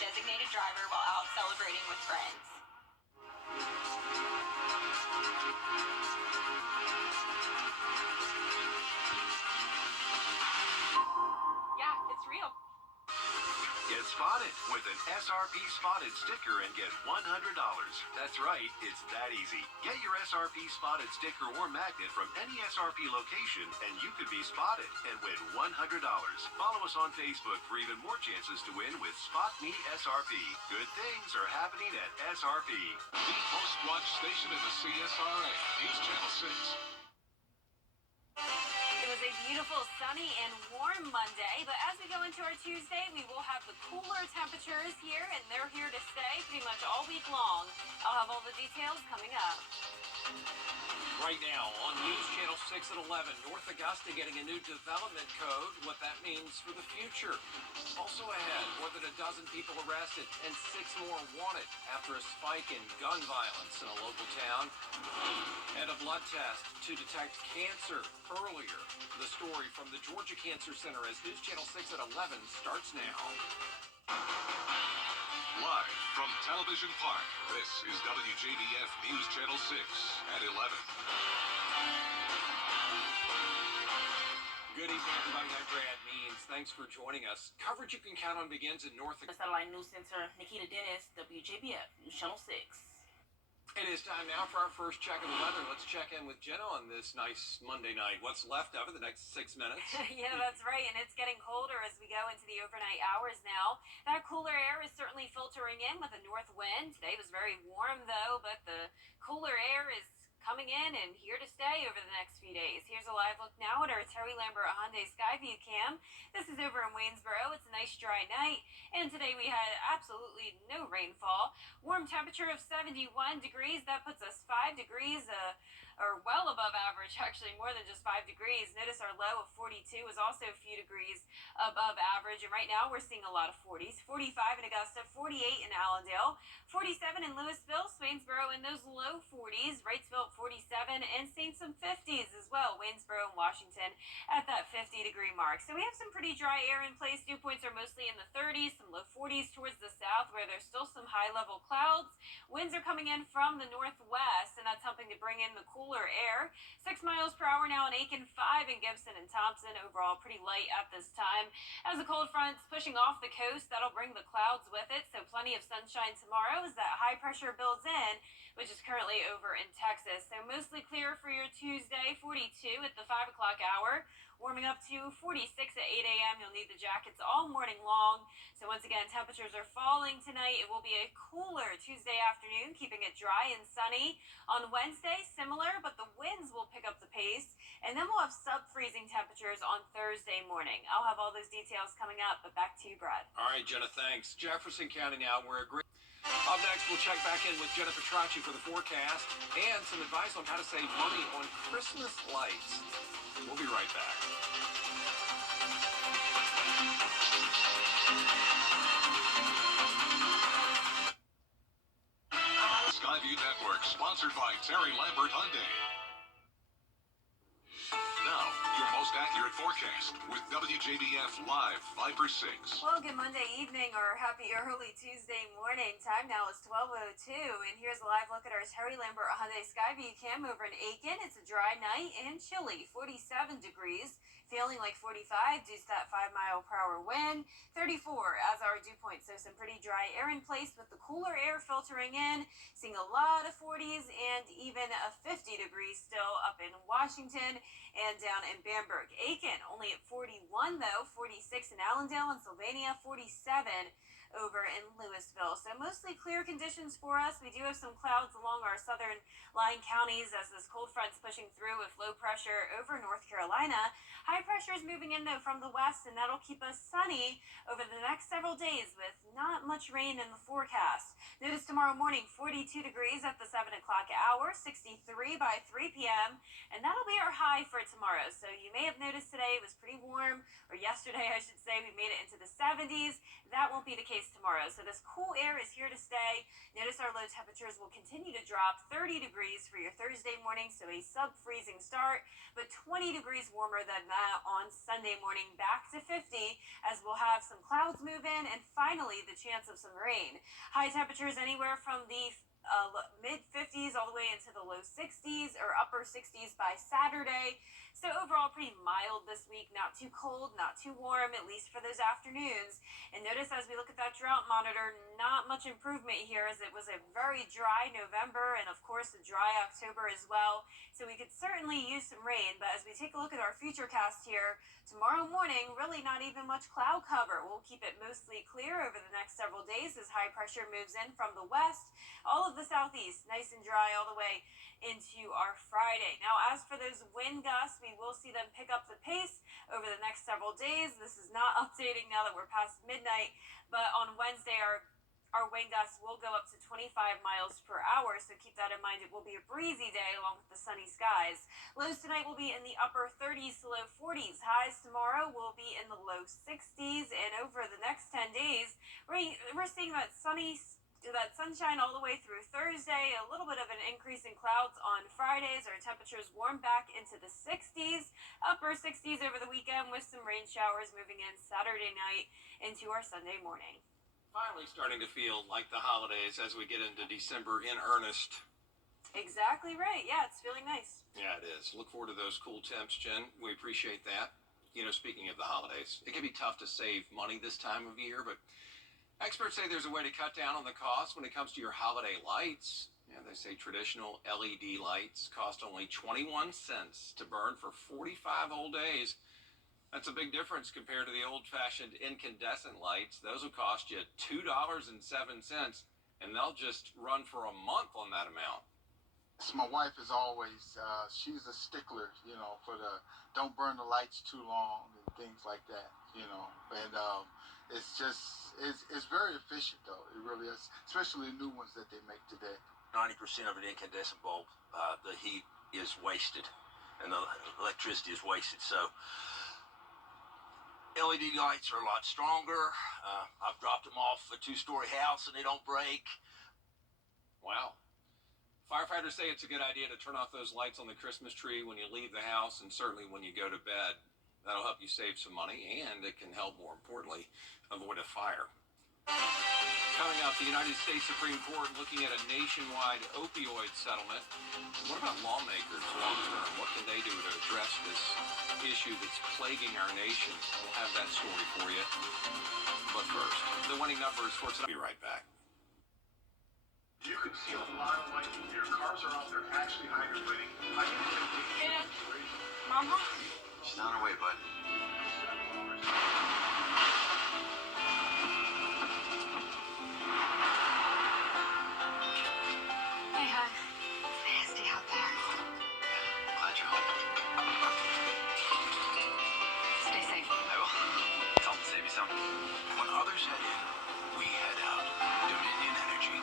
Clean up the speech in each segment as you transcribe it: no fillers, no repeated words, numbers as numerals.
designated driver while out celebrating with friends. Yeah, it's real. Get spotted with an SRP Spotted sticker and get $100. That's right, it's that easy. Get your SRP Spotted sticker or magnet from any SRP location and you could be spotted and win $100. Follow us on Facebook for even more chances to win with Spot Me SRP. Good things are happening at SRP. The most watched station in the CSRA, News Channel 6. It was a beautiful, sunny, and warm Monday, but as we go into our Tuesday, we will have the cooler temperatures here, and they're here to stay pretty much all week long. I'll have all the details coming up. Right now on News Channel 6 at 11, North Augusta getting a new development code, what that means for the future. Also ahead, more than a dozen people arrested and 6 more wanted after a spike in gun violence in a local town. And a blood test to detect cancer earlier. The story from the Georgia Cancer Center as News Channel 6 at 11 starts now. Live from Television Park, this is WJBF News Channel 6 at 11. Good evening, everybody. I'm Brad Means. Thanks for joining us. Coverage you can count on begins in North Augusta. Satellite News Center, Nikita Dennis, WJBF News Channel 6. It is time now for our first check of the weather. Let's check in with Jenna on this nice Monday night. What's left of it, the next 6 minutes? Yeah, that's right, and it's getting colder as we go into the overnight hours now. That cooler air is certainly filtering in with a north wind. Today was very warm, though, but the cooler air is coming in and here to stay over the next few days. Here's a live look now at our Terry Lambert Hyundai Skyview cam. This is over in Waynesboro. It's a nice dry night, and today we had absolutely no rainfall. Warm temperature of 71 degrees. That puts us 5 degrees or well above average, actually more than just 5 degrees. Notice our low of 42 is also a few degrees above average, and right now we're seeing a lot of 40s. 45 in Augusta, 48 in Allendale, 47 in Louisville, Swainsboro in those low 40s, Wrightsville at 47, and seeing some 50s as well. Waynesboro and Washington at that 50-degree mark. So we have some pretty dry air in place. Dew points are mostly in the 30s, some low 40s towards the south where there's still some high-level clouds. Winds are coming in from the northwest, and that's helping to bring in the cooler air. 6 miles per hour now in Aiken, 5 in Gibson and Thompson. Overall, pretty light at this time. As the cold front's pushing off the coast, that'll bring the clouds with it, so plenty of sunshine tomorrow as that high pressure builds in, which is currently over in Texas. So mostly clear for your Tuesday, 42 at the 5 o'clock hour. Warming up to 46 at 8 a.m. You'll need the jackets all morning long. So once again, temperatures are falling tonight. It will be a cooler Tuesday afternoon, keeping it dry and sunny. On Wednesday, similar, but the winds will pick up the pace. And then we'll have sub-freezing temperatures on Thursday morning. I'll have all those details coming up, but back to you, Brad. All right, Jenna, thanks. Jefferson County now, we're agreeing. Up next, we'll check back in with Jennifer Tracci for the forecast and some advice on how to save money on Christmas lights. We'll be right back. Skyview Network, sponsored by Terry Lambert Hyundai. Now, your most accurate forecast with WJBF Live 5/6. Well, good Monday evening or happy early Tuesday morning. Time now is 12:02, and here's a live look at our Terry Lambert Hyundai Skyview cam over in Aiken. It's a dry night and chilly, 47 degrees. Feeling like 45 due to that 5-mile-per-hour wind. 34 as our dew point, so some pretty dry air in place with the cooler air filtering in. Seeing a lot of 40s and even a 50 degrees still up in Washington and down in Bamberg. Aiken only at 41 though, 46 in Allendale and Sylvania, 47 over in Louisville. So mostly clear conditions for us. We do have some clouds along our southern lying counties as this cold front's pushing through with low pressure over North Carolina. High pressure is moving in though from the west, and that'll keep us sunny over the next several days with not much rain in the forecast. Notice tomorrow morning 42 degrees at the 7 o'clock hour, 63 by 3 p.m. and that'll be our high for tomorrow. So you may have noticed today it was pretty warm, or yesterday I should say, we made it into the 70s. That won't be the case days tomorrow. So this cool air is here to stay. Notice our low temperatures will continue to drop 30 degrees for your Thursday morning, so a sub-freezing start, but 20 degrees warmer than that on Sunday morning, back to 50 as we'll have some clouds move in and finally the chance of some rain. High temperatures anywhere from the mid 50s all the way into the low 60s or upper 60s by Saturday. So overall pretty mild this week, not too cold, not too warm, at least for those afternoons. And notice as we look at that drought monitor, not much improvement here as it was a very dry November and of course a dry October as well. So we could certainly use some rain, but as we take a look at our futurecast here, tomorrow morning, really not even much cloud cover. We'll keep it mostly clear over the next several days as high pressure moves in from the west. All of the southeast, nice and dry all the way into our Friday. Now, as for those wind gusts, we will see them pick up the pace over the next several days. This is not updating now that we're past midnight, but on Wednesday, our wind gusts will go up to 25 miles per hour, so keep that in mind. It will be a breezy day along with the sunny skies. Lows tonight will be in the upper 30s to low 40s. Highs tomorrow will be in the low 60s, and over the next 10 days, we're seeing that sunshine all the way through Thursday, a little bit of an increase in clouds on Fridays. Our temperatures warm back into the 60s, upper 60s over the weekend with some rain showers moving in Saturday night into our Sunday morning. Finally starting to feel like the holidays as we get into December in earnest. Exactly right. Yeah, it's feeling nice. Yeah, it is. Look forward to those cool temps, Jen. We appreciate that. You know, speaking of the holidays, it can be tough to save money this time of year, but experts say there's a way to cut down on the cost when it comes to your holiday lights. Yeah, they say traditional LED lights cost only 21 cents to burn for 45 whole days. That's a big difference compared to the old-fashioned incandescent lights. Those will cost you $2.07, and they'll just run for a month on that amount. So my wife is always, she's a stickler, you know, for the don't burn the lights too long and things like that, you know. And it's just, it's very efficient, though. It really is, especially the new ones that they make today. 90% of an incandescent bulb, the heat is wasted and the electricity is wasted. So LED lights are a lot stronger. I've dropped them off a 2-story house and they don't break. Wow. Firefighters say it's a good idea to turn off those lights on the Christmas tree when you leave the house and certainly when you go to bed. That'll help you save some money and it can help, more importantly, avoid a fire. Coming up, the United States Supreme Court looking at a nationwide opioid settlement. What about lawmakers long term? What can they do to address this issue that's plaguing our nation? We'll have that story for you. But first, the winning numbers for tonight. I'll be right back. You can see a lot of light. Your cars are out there actually hydrating. I need to take Dana, Mom home? She's on her way, bud. Hey, hon. It's nasty out there. Glad you're home. Stay safe. I will. Tell them to save you some. When others head in, we head out. Dominion Energy.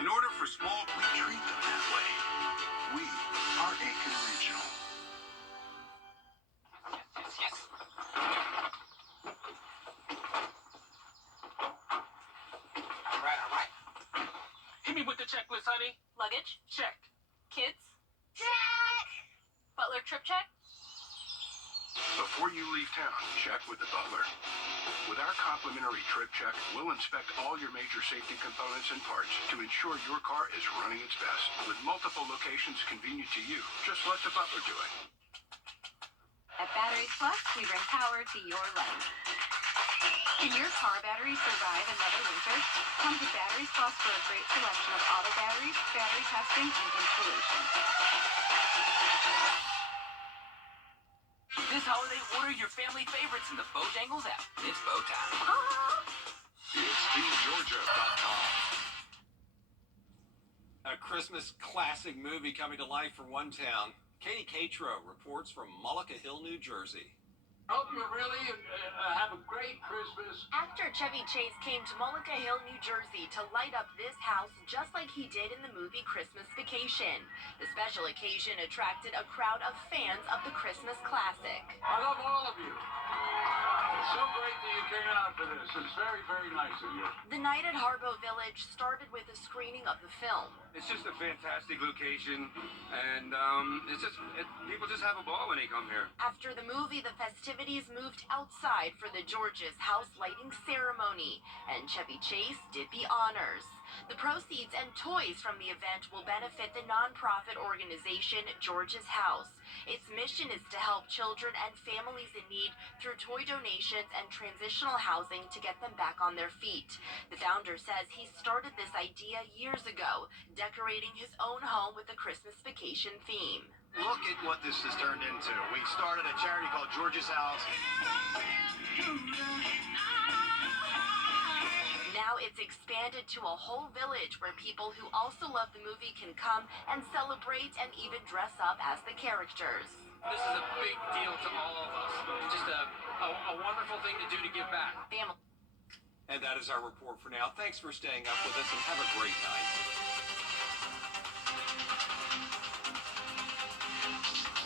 In order for small, we treat them that way. We are Aiken Regional. Yes. All right. Hit me with the checklist, honey. Luggage? Check. Kids? Check! Butler trip check? Before you leave town, check with the butler. With our complimentary trip check, we'll inspect all your major safety components and parts to ensure your car is running its best. With multiple locations convenient to you, just let the butler do it. At Batteries Plus, we bring power to your life. Can your car battery survive another winter? Come to Batteries Plus for a great selection of auto batteries, battery testing, and installation. This holiday, order your family favorites in the Bojangles app. It's bow time. It's TeamGeorgia.com. A Christmas classic movie coming to life for one town. Katie Catro reports from Mullica Hill, New Jersey. Hope you really have a great Christmas. Actor Chevy Chase came to Mullica Hill, New Jersey to light up this house just like he did in the movie Christmas Vacation. The special occasion attracted a crowd of fans of the Christmas classic. I love all of you. It's so great that you came out for this. It's very, very nice of you. The night at Harbo Village started with a screening of the film. It's just a fantastic location, and people just have a ball when they come here. After the movie, the festivities moved outside for the George's house lighting ceremony, and Chevy Chase did the honors. The proceeds and toys from the event will benefit the nonprofit organization George's House. Its mission is to help children and families in need through toy donations and transitional housing to get them back on their feet. The founder says he started this idea years ago, decorating his own home with the Christmas Vacation theme. Look at what this has turned into. We started a charity called George's House. Now it's expanded to a whole village where people who also love the movie can come and celebrate and even dress up as the characters. This is a big deal to all of us. Just a wonderful thing to do to give back. Family. And that is our report for now. Thanks for staying up with us and have a great night.